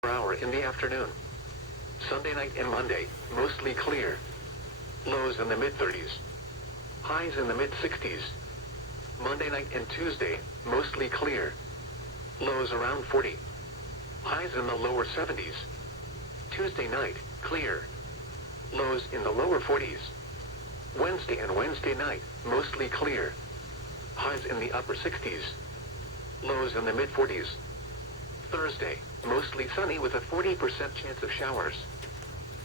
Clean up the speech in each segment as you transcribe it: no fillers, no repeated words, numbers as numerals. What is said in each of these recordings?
per hour in the afternoon. Sunday night and Monday, mostly clear. Lows in the mid-30s. Highs in the mid-60s. Monday night and Tuesday, mostly clear. Lows around 40. Highs in the lower 70s. Tuesday night, clear. Lows in the lower 40s. Wednesday and Wednesday night, mostly clear. Highs in the upper 60s. Lows in the mid-40s. Thursday, mostly sunny with a 40% chance of showers.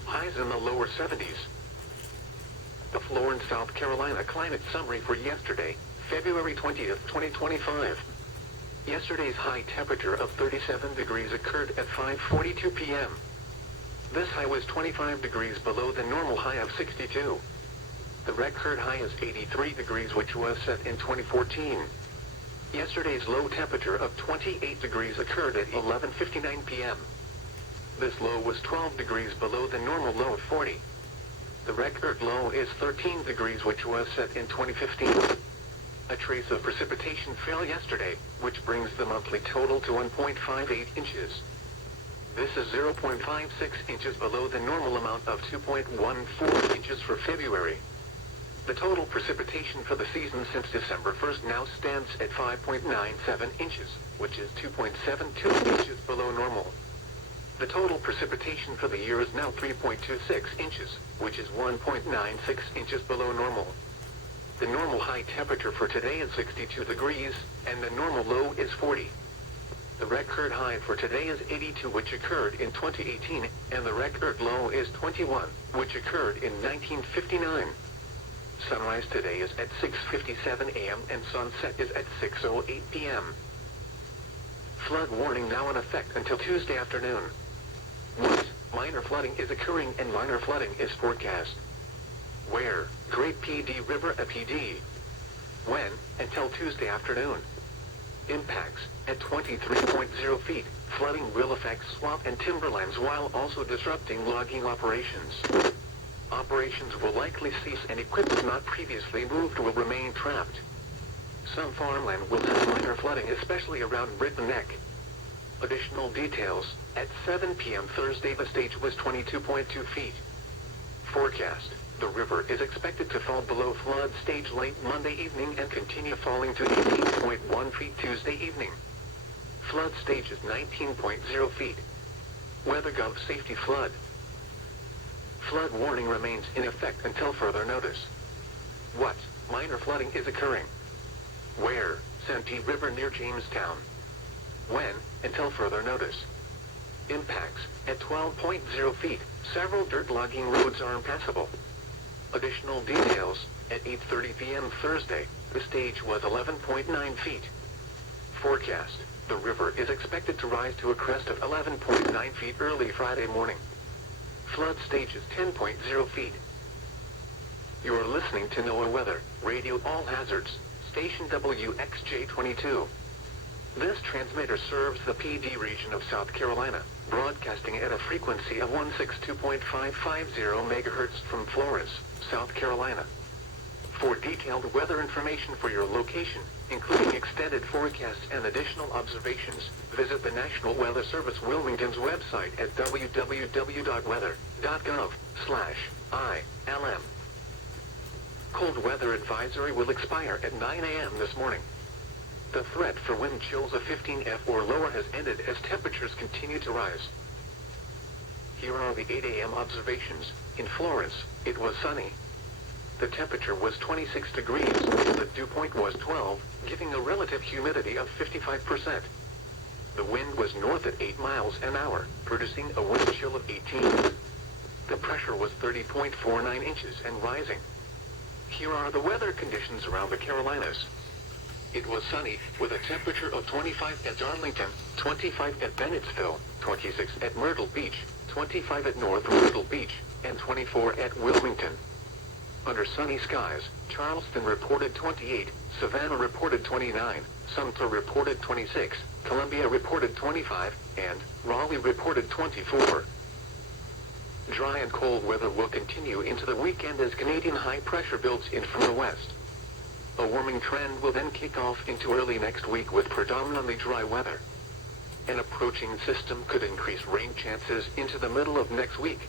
Highs in the lower 70s. The Florence, South Carolina climate summary for yesterday, February 20th, 2025. Yesterday's high temperature of 37 degrees occurred at 5:42 p.m. This high was 25 degrees below the normal high of 62. The record high is 83 degrees, which was set in 2014. Yesterday's low temperature of 28 degrees occurred at 11:59 p.m. This low was 12 degrees below the normal low of 40. The record low is 13 degrees, which was set in 2015. A trace of precipitation fell yesterday, which brings the monthly total to 1.58 inches. This is 0.56 inches below the normal amount of 2.14 inches for February. The total precipitation for the season since December 1st now stands at 5.97 inches, which is 2.72 inches below normal. The total precipitation for the year is now 3.26 inches, which is 1.96 inches below normal. The normal high temperature for today is 62 degrees, and the normal low is 40. The record high for today is 82, which occurred in 2018, and the record low is 21, which occurred in 1959. Sunrise today is at 6:57 a.m. and sunset is at 6:08 p.m. Flood warning now in effect until Tuesday afternoon. Once, minor flooding is occurring and minor flooding is forecast. Where? Great PD River a PD. When? Until Tuesday afternoon. Impacts, at 23.0 feet, flooding will affect swamp and timberlands while also disrupting logging operations. Operations will likely cease and equipment not previously moved will remain trapped. Some farmland will have minor flooding, especially around Britain Neck. Additional details, at 7 p.m. Thursday the stage was 22.2 feet. Forecast, the river is expected to fall below flood stage late Monday evening and continue falling to 18.1 feet Tuesday evening. Flood stage is 19.0 feet. WeatherGov safety flood. Flood warning remains in effect until further notice. What? Minor flooding is occurring. Where? Santee River near Jamestown. When? Until further notice. Impacts, at 12.0 feet, several dirt logging roads are impassable. Additional details, at 8:30 p.m. Thursday, the stage was 11.9 feet. Forecast, the river is expected to rise to a crest of 11.9 feet early Friday morning. Flood stage is 10.0 feet. You are listening to NOAA Weather, Radio All Hazards, Station WXJ22. This transmitter serves the PD region of South Carolina, broadcasting at a frequency of 162.550 MHz from Florence, South Carolina. For detailed weather information for your location, including extended forecasts and additional observations, visit the National Weather Service Wilmington's website at www.weather.gov/ILM. Cold weather advisory will expire at 9 a.m. this morning. The threat for wind chills of 15F or lower has ended as temperatures continue to rise. Here are the 8 a.m. observations. In Florence, it was sunny. The temperature was 26 degrees, the dew point was 12, giving a relative humidity of 55%. The wind was north at 8 miles an hour, producing a wind chill of 18. The pressure was 30.49 inches and rising. Here are the weather conditions around the Carolinas. It was sunny, with a temperature of 25 at Darlington, 25 at Bennettsville, 26 at Myrtle Beach, 25 at North Myrtle Beach, and 24 at Wilmington. Under sunny skies, Charleston reported 28, Savannah reported 29, Sumter reported 26, Columbia reported 25, and Raleigh reported 24. Dry and cold weather will continue into the weekend as Canadian high pressure builds in from the west. A warming trend will then kick off into early next week with predominantly dry weather. An approaching system could increase rain chances into the middle of next week.